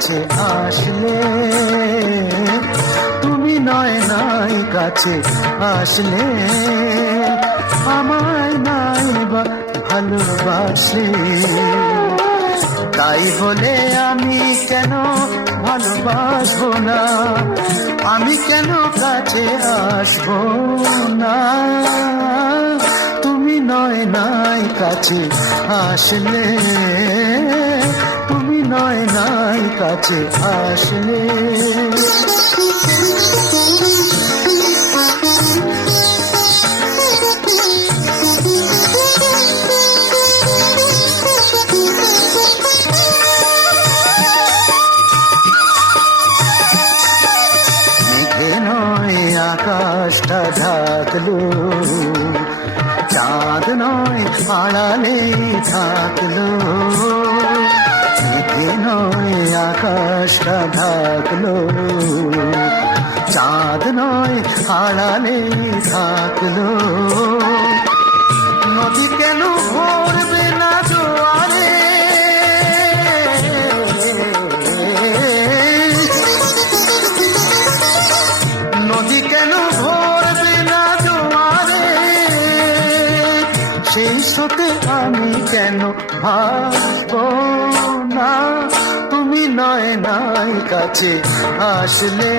কাছে আসলে, তুমি নয় নাই কাছে আসলে, আমায় নাই বা ভালোবাসলে। তাই বলে আমি কেন ভালোবাসবো না, আমি কেন কাছে আসবো না। তুমি নয় নাই কাছে আসলে, তুমি নয় নাই কাছে আসলে। আকাশটা ঢাকলো, চাঁদ নয় আড়ালে থাকলো। মেঘে নয় আকাশটা ঢাকলো, চাঁদ নয় আড়ালে থাকলো। নদী কেন ভরবে না জোয়ারে, নদী কেন ভরবে না জোয়ারে, সেই স্রোতে আমি কেন ভাসবো না। তুমি নয় নাই কাছে আসলে,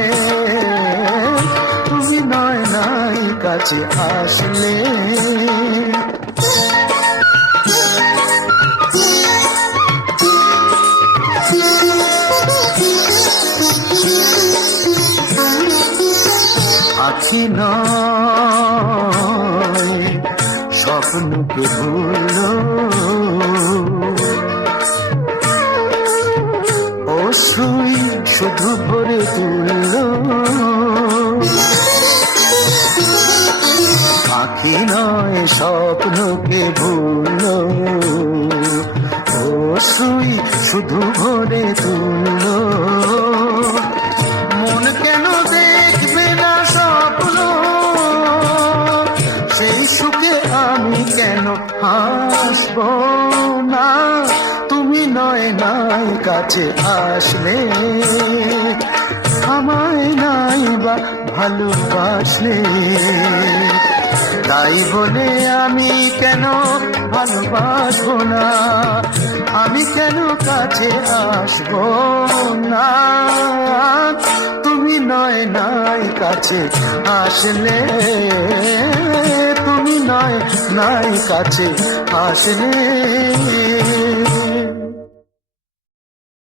তুমি নয় নাই কাছে আসলে। আখি নয় স্বপ্নকে ভুলো, অশ্রুই শুধু ভরে তুললো। আখি নয় স্বপ্নকে ভুলো, অশ্রুই শুধু ভরে তুললো। মন কেন দেখবে না স্বপ্ন, সেই সুখে আমি কেন হাসবো না। তুমি নয় নাই কাছে আসলে, আমায় নাই বা ভালোবাসলে। তাই বলে আমি কেন ভালোবাসবো না, আমি কেন কাছে আসবো না। তুমি নয় নাই কাছে আসলে, তুমি নয় নাই কাছে আসলে।